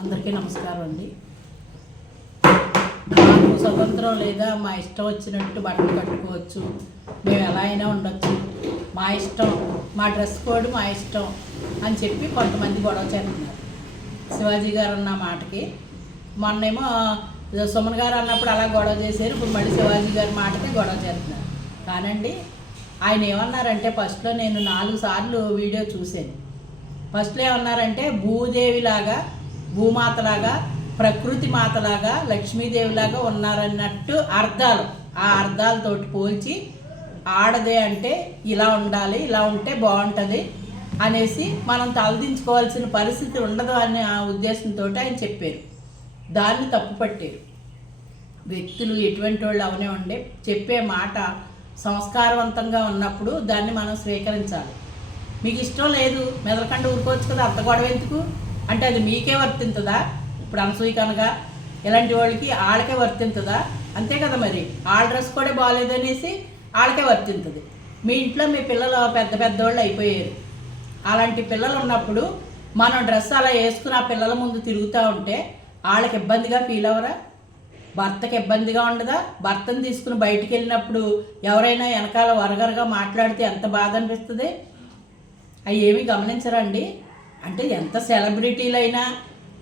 అందరికీ నమస్కారం అండి. నాకు స్వతంత్రం లేదా, మా ఇష్టం వచ్చినట్టు బట్టలు కట్టుకోవచ్చు, మేము ఎలా అయినా ఉండొచ్చు, మా ఇష్టం, మా డ్రెస్ కోడ్ మా ఇష్టం అని చెప్పి కొంతమంది గొడవ చేస్తున్నారు. శివాజీ గారు అన్న మాటకి మొన్నేమో సుమన్ గారు అన్నప్పుడు అలా గొడవ చేశారు, ఇప్పుడు మళ్ళీ శివాజీ గారి మాటకే గొడవ చేస్తున్నారు. కానండి, ఆయన ఏమన్నారంటే ఫస్ట్లో నేను 4 సార్లు వీడియో చూశాను. ఫస్ట్లో ఏమన్నారంటే భూదేవిలాగా, భూమాతలాగా, ప్రకృతి మాతలాగా, లక్ష్మీదేవిలాగా ఉన్నారన్నట్టు అర్థాలు, ఆ అర్థాలతోటి పోల్చి ఆడదే అంటే ఇలా ఉండాలి, ఇలా ఉంటే బాగుంటుంది అనేసి మనం తలదించుకోవాల్సిన పరిస్థితి ఉండదు అనే ఆ ఉద్దేశంతో ఆయన చెప్పారు. దాన్ని తప్పుపట్టారు. వ్యక్తులు ఎటువంటి వాళ్ళు అవనివ్వండి, చెప్పే మాట సంస్కారవంతంగా ఉన్నప్పుడు దాన్ని మనం స్వీకరించాలి. మీకు ఇష్టం లేదు, మెదలకండ ఊరుకోవచ్చు కదా, అంత గొడవ ఎందుకు అంటే అది మీకే వర్తింతుందా? ఇప్పుడు అనసూయ కనుక ఇలాంటి వాళ్ళకి వాళ్ళకే వర్తింతుందా? అంతే కదా. మరి వాళ్ళ డ్రెస్ కూడా బాగాలేదనేసి వాళ్ళకే వర్తింతుంది. మీ ఇంట్లో మీ పిల్లలు పెద్ద పెద్దవాళ్ళు అయిపోయారు. అలాంటి పిల్లలు ఉన్నప్పుడు మనం డ్రెస్ అలా వేసుకుని ఆ పిల్లల ముందు తిరుగుతూ ఉంటే వాళ్ళకి ఇబ్బందిగా ఫీల్ అవ్వరా? భర్తకి ఇబ్బందిగా ఉండదా? భర్తను తీసుకుని బయటికి వెళ్ళినప్పుడు ఎవరైనా వెనకాల వరగరగా మాట్లాడితే ఎంత బాధ అనిపిస్తుంది? అవి ఏమీ గమనించరండి. అంటే ఎంత సెలబ్రిటీలైనా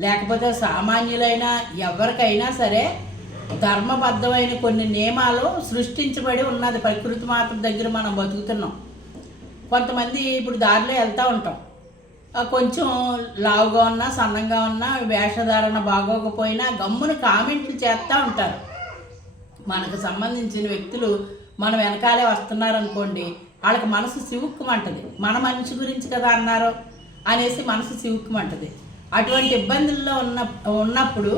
లేకపోతే సామాన్యులైనా ఎవరికైనా సరే ధర్మబద్ధమైన కొన్ని నియమాలు సృష్టించబడి ఉన్నది. ప్రకృతి మాత దగ్గర మనం బతుకుతున్నాం. కొంతమంది ఇప్పుడు దారిలో వెళ్తూ ఉంటాం, కొంచెం లావుగా ఉన్నా సన్నంగా ఉన్నా వేషధారణ బాగోకపోయినా గమ్మున కామెంట్లు చేస్తూ ఉంటారు. మనకు సంబంధించిన వ్యక్తులు మన వెనకాలే వస్తున్నారనుకోండి, వాళ్ళకి మనసు సివుక్కుమంటది. మన మనిషి గురించి కదా అన్నారు అనేసి మనసు సివుక్కుమంటది. అటువంటి ఇబ్బందుల్లో ఉన్నప్పుడు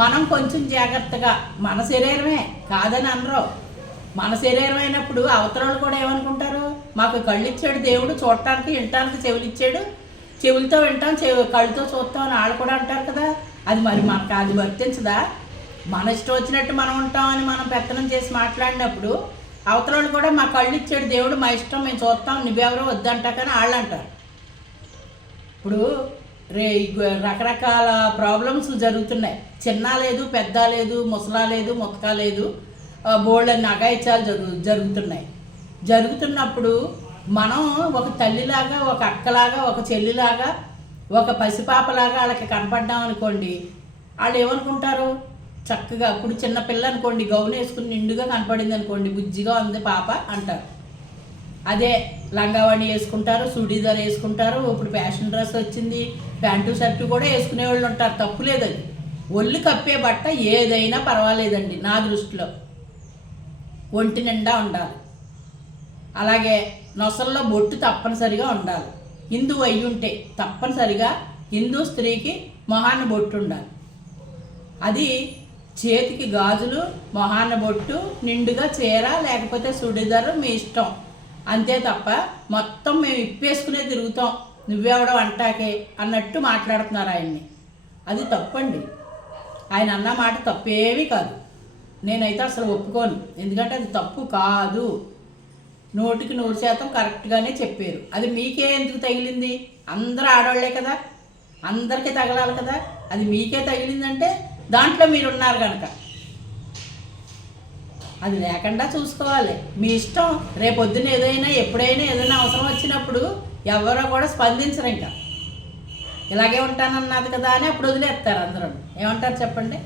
మనం కొంచెం జాగ్రత్తగా, మన శరీరమే కాదని అనరు, మన శరీరం అయినప్పుడు అవతరాలు కూడా ఏమనుకుంటారు, మాకు కళ్ళు ఇచ్చాడు దేవుడు, చూడటానికి వినటానికి చెవులు ఇచ్చాడు, చెవులతో వింటాం, కళ్ళుతో చూస్తాం అని వాళ్ళు కూడా అంటారు కదా. అది మరి మనకు అది వర్తించదా? మన ఇష్టం వచ్చినట్టు మనం ఉంటామని మనం పెత్తనం చేసి మాట్లాడినప్పుడు అవతరాలు కూడా మా కళ్ళు ఇచ్చాడు దేవుడు, మా ఇష్టం, మేము చూస్తాం, నువ్వెవరో వద్దంటా కానీ వాళ్ళు అంటారు. ఇప్పుడు రకరకాల ప్రాబ్లమ్స్ జరుగుతున్నాయి. చిన్న లేదు, పెద్ద లేదు, ముసలా లేదు, ముతక లేదు, బోల్డన్ని అఘాయిత్యాలు జరుగుతున్నాయి. జరుగుతున్నప్పుడు మనం ఒక తల్లిలాగా, ఒక అక్కలాగా, ఒక చెల్లిలాగా, ఒక పసిపాపలాగా వాళ్ళకి కనపడ్డాం అనుకోండి, వాళ్ళు ఏమనుకుంటారు? చక్కగా ఇప్పుడు చిన్న పిల్ల అనుకోండి, గౌన్ వేసుకుని నిండుగా కనపడింది అనుకోండి, బుజ్జిగా ఉంది పాప అంటారు. అదే లంగావాణి వేసుకుంటారు, సుడీదార్ వేసుకుంటారు, ఇప్పుడు ఫ్యాషన్ డ్రెస్ వచ్చింది, ప్యాంటు షర్టు కూడా వేసుకునే వాళ్ళు ఉంటారు. తప్పులేదు, అది ఒళ్ళు కప్పే బట్ట ఏదైనా పర్వాలేదండి నా దృష్టిలో. ఒంటి నిండా ఉండాలి. అలాగే నొసల్లో బొట్టు తప్పనిసరిగా ఉండాలి. హిందూ అయ్యి ఉంటే తప్పనిసరిగా హిందూ స్త్రీకి మొహాన బొట్టు ఉండాలి. అది చేతికి గాజులు, మొహాన బొట్టు, నిండుగా చీర లేకపోతే సుడిదారు, మీ ఇష్టం. అంతే తప్ప మొత్తం మేము ఇప్పేసుకునే తిరుగుతాం, నువ్వెవడం అంటాకే అన్నట్టు మాట్లాడుతున్నారు ఆయన్ని. అది తప్పండి. ఆయన అన్న మాట తప్పేమీ కాదు. నేనైతే అసలు ఒప్పుకోను. ఎందుకంటే అది తప్పు కాదు. 100% కరెక్ట్గానే చెప్పారు. అది మీకే ఎందుకు తగిలింది? అందరూ ఆడవాళ్లే కదా, అందరికీ తగలాలి కదా. అది మీకే తగిలిందంటే దాంట్లో మీరున్నారు కనుక అది లేకుండా చూసుకోవాలి. మీ ఇష్టం. రేపొద్దున ఏదైనా ఎప్పుడైనా ఏదైనా అవసరం వచ్చినప్పుడు ఎవరో కూడా స్పందించరు. ఇంకా ఇలాగే ఉంటానన్నది కదా అని అప్పుడు వదిలేస్తారు అందరూ. ఏమంటారు చెప్పండి?